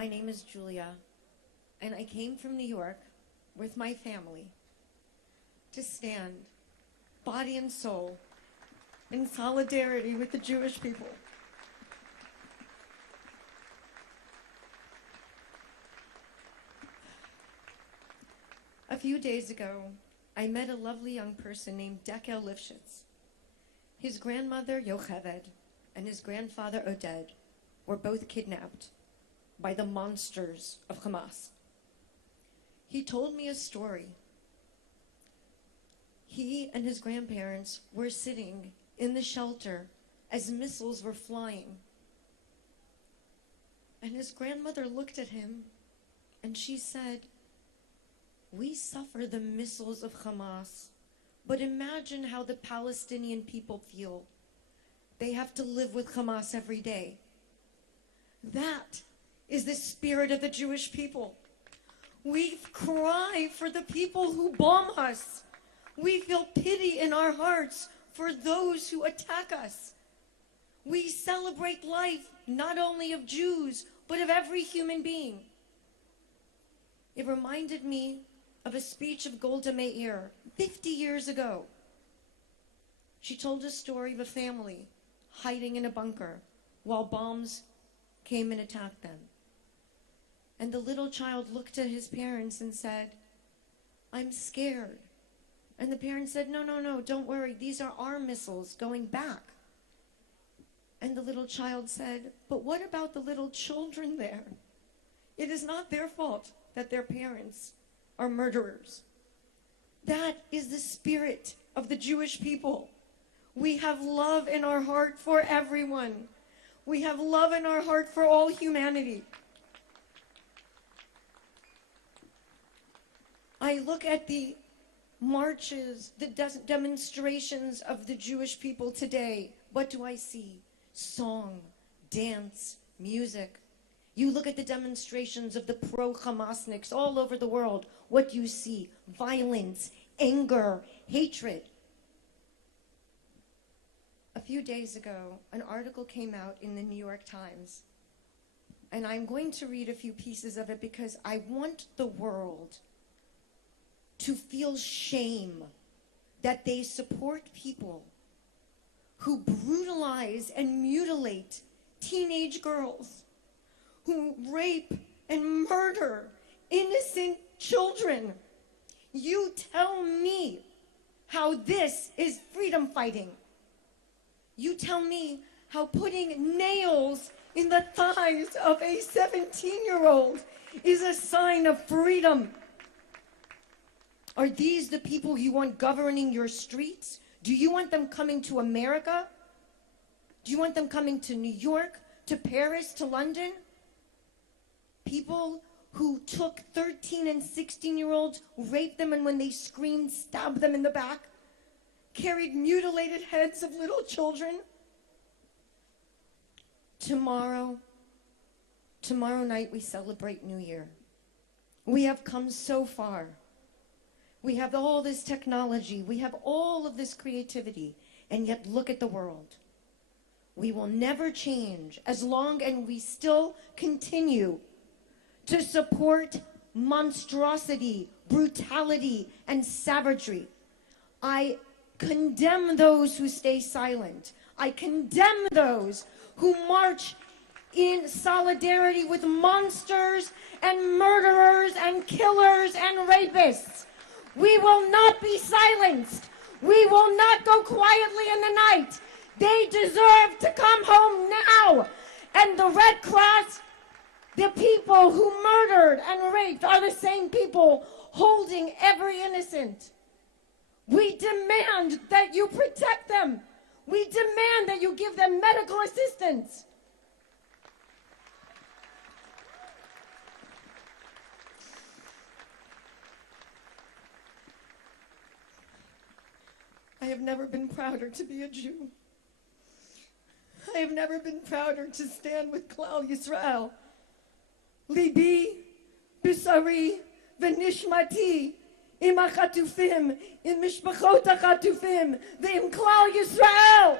My name is Julia, and I came from New York with my family to stand, body and soul, in solidarity with the Jewish people. A few days ago, I met a lovely young person named Dekel Lifshitz. His grandmother, Yocheved, and his grandfather, Oded, were both kidnapped by the monsters of Hamas. He told me a story. He and his grandparents were sitting in the shelter as missiles were flying. And his grandmother looked at him and she said, "We suffer the missiles of Hamas, but imagine how the Palestinian people feel. They have to live with Hamas every day." That is the spirit of the Jewish people. We cry for the people who bomb us. We feel pity in our hearts for those who attack us. We celebrate life not only of Jews, but of every human being. It reminded me of a speech of Golda Meir 50 years ago. She told a story of a family hiding in a bunker while bombs came and attacked them. And the little child looked at his parents and said, "I'm scared." And the parents said, No, don't worry. These are our missiles going back." And the little child said, "But what about the little children there? It is not their fault that their parents are murderers." That is the spirit of the Jewish people. We have love in our heart for everyone. We have love in our heart for all humanity. I look at the marches, the demonstrations of the Jewish people today. What do I see? Song, dance, music. You look at the demonstrations of the pro-Hamasniks all over the world. What do you see? Violence, anger, hatred. A few days ago, an article came out in the New York Times. And I'm going to read a few pieces of it because I want the world to feel shame that they support people who brutalize and mutilate teenage girls, who rape and murder innocent children. You tell me how this is freedom fighting. You tell me how putting nails in the thighs of a 17-year-old is a sign of freedom. Are these the people you want governing your streets? Do you want them coming to America? Do you want them coming to New York, to Paris, to London? People who took 13 and 16-year-olds, raped them, and when they screamed, stabbed them in the back, carried mutilated heads of little children. Tomorrow night we celebrate New Year. We have come so far. We have all this technology, we have all of this creativity, and yet look at the world. We will never change as long as we still continue to support monstrosity, brutality, and savagery. I condemn those who stay silent. I condemn those who march in solidarity with monsters and murderers and killers and rapists. We will not be silenced. We will not go quietly in the night. They deserve to come home now. And the Red Cross, the people who murdered and raped, are the same people holding every innocent. We demand that you protect them. We demand that you give them medical assistance. I have never been prouder to be a Jew. I have never been prouder to stand with Klal Yisrael. Libi, Bisari, V'nishmati, im HaChatufim, im Mishpachot HaChatufim, v'im Klal Yisrael.